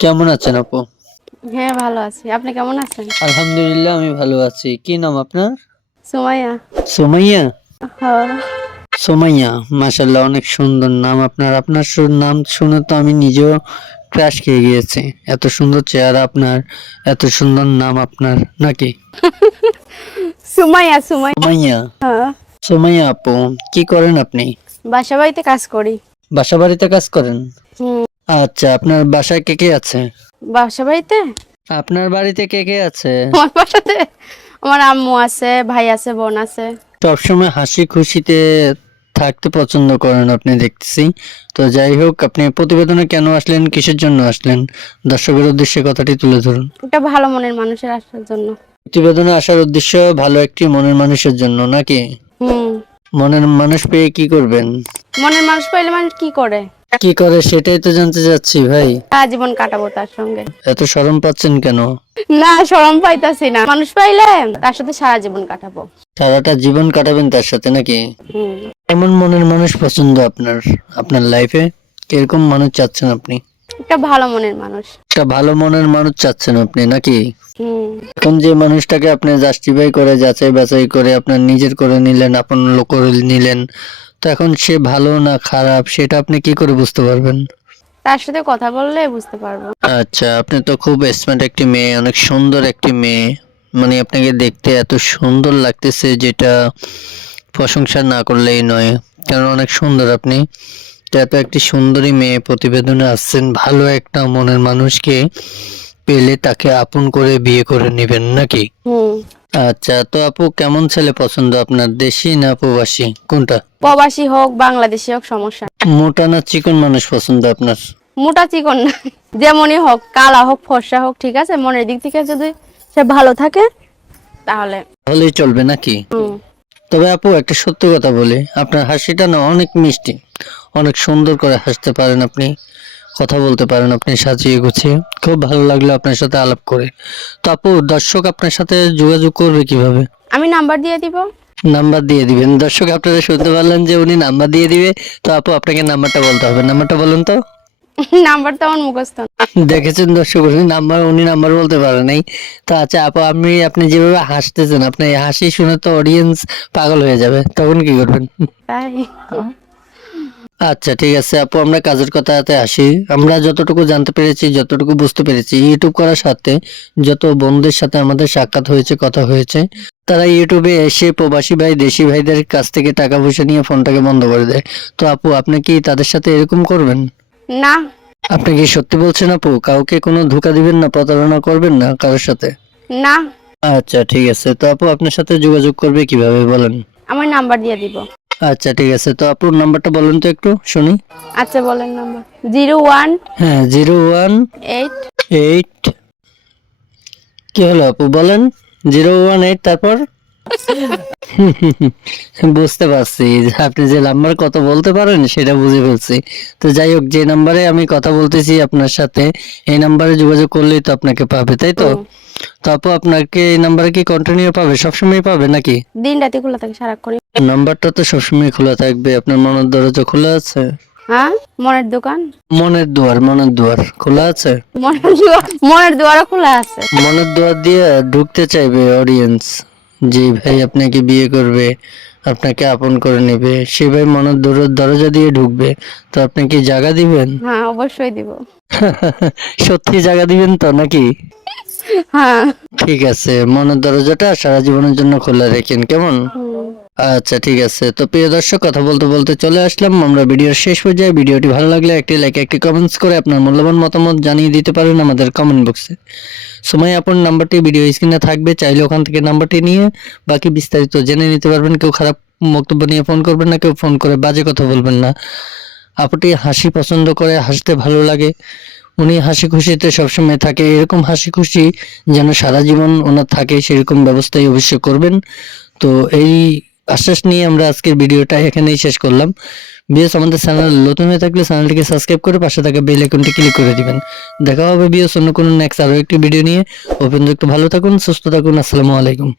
কেমন আছেন আপু? হ্যাঁ, ভালো আছি। আপনি কেমন আছেন? আলহামদুলিল্লাহ আমি ভালো আছি। কি নাম আপনার? সুমাইয়া। সুমাইয়া? হ্যাঁ। সুমাইয়া, মাশাআল্লাহ অনেক সুন্দর নাম আপনার। আপনার নাম শুনে তো আমি নিজেও ক্রাশ খেয়ে গিয়েছি। এত সুন্দর চেহারা আপনার, এত সুন্দর নাম আপনার নাকি? সুমাইয়া, সুমাইয়া। সুমাইয়া, হ্যাঁ। সুমাইয়া আপু কি করেন আপনি? বাসা বাড়িতে কাজ করি। বাসা বাড়িতে কাজ করেন? হুম। আচ্ছা, আপনার বাসায় কে কে আছে? বাসা বাড়িতে আপনার বাড়িতে কে কে আছে? আমার বাসাতে আমার আম্মু আছে, ভাই আছে, বোন আছে। সবসময় হাসি খুশিতে থাকতে পছন্দ করেন আপনি দেখতেছি। তো যাই হোক, আপনি প্রতিবেদনে কেন আসলেন, কিসের জন্য আসলেন? দর্শকের উদ্দেশ্যে কথাটি তুলে ধরুন। একটা ভালো মনের মানুষের আসার জন্য। প্রতিবেদনে আসার উদ্দেশ্য ভালো একটি মনের মানুষের জন্য নাকি? হুম। মনের মানুষ পেয়ে কি করবেন? মনের মানুষ পাইলে মানুষ কি করে? কি করে সেটাই তো জানতে চাচ্ছি ভাই। সারা জীবন কাটাবো তার সঙ্গে। এত শরম পাচ্ছেন কেন? না, শরম পাইতাছি না। মানুষ পাইলে তার সাথে সারা জীবন কাটাবো। সারাটা জীবন কাটাবেন তার সাথে নাকি? হুম। কেমন মনের মানুষ পছন্দ আপনার? আপনার লাইফে কিরকম মানুষ চাচ্ছেন আপনি? একটা ভালো মনের মানুষ। একটা ভালো মনের মানুষ চাচ্ছেন আপনি নাকি? হুম। এখন যে মানুষটাকে আপনি জাস্টিফাই করে যাচাই বাছাই করে আপনার নিজের করে নিলেন, আপন লোক করে নিলেন, তো এখন সে ভালো না খারাপ সেটা আপনি কি করে বুঝতে পারবেন? তার সাথে কথা বললে বুঝতে পারবো। আচ্ছা, আপনি তো খুব স্মার্ট একটি মেয়ে, অনেক সুন্দর একটি মেয়ে। মানে আপনাকে দেখতে এত সুন্দর লাগতেছে যেটা প্রশংসা না করলেই নয়, কারণ অনেক সুন্দর আপনি। তো এত একটি সুন্দরী মেয়ে প্রতিবেদনে আসছেন, ভালো একটা মনের মানুষকে পেলে তাকে আপন করে বিয়ে করে নেবেন নাকি? হুম। আচ্ছা, তো আপু কেমন ছেলে পছন্দ আপনার, দেশি না প্রবাসী, কোনটা? প্রবাসী হোক বাংলাদেশি হোক সমস্যা নাই। মোটা না চিকন মানুষ পছন্দ আপনার? মোটা চিকন না, যেমনই হোক, কালা হোক ফর্সা হোক, ঠিক আছে, মনের দিক থেকে যদি সে ভালো থাকে তাহলে। তাহলেই চলবে নাকি? হুম। তবে আপু একটা সত্য কথা বলি, আপনার হাসিটা না অনেক মিষ্টি, অনেক সুন্দর করে হাসতে পারেন আপনি, কথা বলতে পারেন আপনি সাজিয়ে গুছিয়ে। খুব ভালো লাগলো আপনার সাথে আলাপ করে। তো আপু, দর্শক আপনার সাথে যোগাযোগ করবে কিভাবে? আমি নাম্বার দিয়ে দিব। নাম্বার দিয়ে দিবেন? দর্শক আপনারা শুনতে পারলেন যে উনি নাম্বার দিয়ে দিবে। তো আপু আপনাকে নাম্বারটা বলতে হবে, নাম্বারটা বলুন তো। নাম্বার তো আমার মুখস্থ না। দেখেছেন দর্শক, উনি নাম্বার বলতে পারে নাই। তো আচ্ছা আপু, আপনি যেভাবে হাসতেছেন, আপনার এই হাসি শুনে তো অডিয়েন্স পাগল হয়ে যাবে, তখন কি করবেন? তাই। আচ্ছা ঠিক আছে আপু, আমরা কাজের কথাতে আসি। আমরা যতটুকু জানতে পেরেছি, যতটুকু বুঝতে পেরেছি, ইউটিউব করার সাথে যত বন্ধুদের সাথে আমাদের সাক্ষাৎ হয়েছে, কথা হয়েছে, তারা ইউটিউবে এসে প্রবাসী ভাই দেশি ভাইদের কাছ থেকে টাকা পয়সা নিয়ে ফোনটাকে বন্ধ করে দেয়। তো আপু, আপনি কি তাদের সাথে এরকম করবেন? না। আপনি কি সত্যি বলছেন আপু? কাউকে কোনো ধোঁকা দিবেন না, প্রতারণা করবেন না কারোর সাথে? না। আচ্ছা ঠিক আছে। তো আপু আপনার সাথে যোগাযোগ করবে কিভাবে বলেন? আমার নাম্বার দিয়ে দিব। আচ্ছা ঠিক আছে। তো আপুর নাম্বারটা বলেন তো একটু শুনি। আচ্ছা, বলেন নাম্বার। 01 হ্যাঁ, 8 01 কি হলো আপু বলেন? 018 তারপর? বুঝতে পারছি যে আপনি যে নাম্বার কত বলতে পারেন সেটা বুঝে ফেলছি। তো যাই হোক, যে নাম্বারে আমি কথা বলতেছি আপনার সাথে, এই নাম্বারে যোগাযোগ করলেই তো আপনাকে পাবে, তাই তো? তো আপু, আপনাকে এই নাম্বারে কি কন্টিনিউ পাবে, সবসময় পাবে নাকি? দিন রাতে খোলা থাকে সারাক্ষণ। নাম্বারটা তো সবসময় খোলা থাকবে, আপনার মনের দরজা খোলা আছে? হ্যাঁ, মনের দোকান। মনের দুয়ার খোলা আছে? মনের দুয়ারও খোলা আছে। মনের দুয়ার দিয়ে ঢুকতে চাইবে অডিয়েন্স, যে ভাই আপনাকে বিয়ে করবে, আপনাকে আপন করে নেবে, সে ভাই মনের দরজা দিয়ে ঢুকবে। তো আপনি কি জায়গা দিবেন? হ্যাঁ, অবশ্যই দিব। সত্যি জায়গা দিবেন তো নাকি? হ্যাঁ। ঠিক আছে, মনের দরজাটা সারা জীবনের জন্য খোলা রেখেন, কেমন? আচ্ছা ঠিক আছে। তো প্রিয় দর্শক, কথা বলতে বলতে চলে আসলাম আমরা ভিডিওর শেষ পর্যায়ে। ভিডিওটি ভালো লাগলে একটি লাইক, একটি কমেন্টস করে আপনার মূল্যবান মতামত জানিয়ে দিতে পারেন আমাদের কমেন্ট বক্সে। সময় আপন নাম্বারটি ভিডিও স্ক্রিনে থাকবে, চাইলে ওখান থেকে নাম্বারটি নিয়ে বাকি বিস্তারিত জেনে নিতে পারবেন। কেউ খারাপ বক্তব্য নিয়ে ফোন করবেন না, কেউ ফোন করে বাজে কথা বলবেন না। আপুটি হাসি পছন্দ করে, হাসতে ভালো লাগে, উনি হাসি খুশিতে সবসময় থাকে, এরকম হাসি খুশি যেন সারা জীবন ওনার থাকে সেরকম ব্যবস্থাই অবশ্যই করবেন। তো এই আশ্বাস নিয়ে আমরা আজকের ভিডিওটা এখানেই শেষ করলাম। বিএস, আমাদের চ্যানেল নতুন হয়ে থাকলে চ্যানেলটিকে সাবস্ক্রাইব করে পাশে থাকা বেল আইকনটি ক্লিক করে দিবেন। দেখা হবে বিএস অন্য কোনো নেক্সট আরো একটি ভিডিও নিয়ে। ওপেন, একটু ভালো থাকুন, সুস্থ থাকুন। আসসালামু আলাইকুম।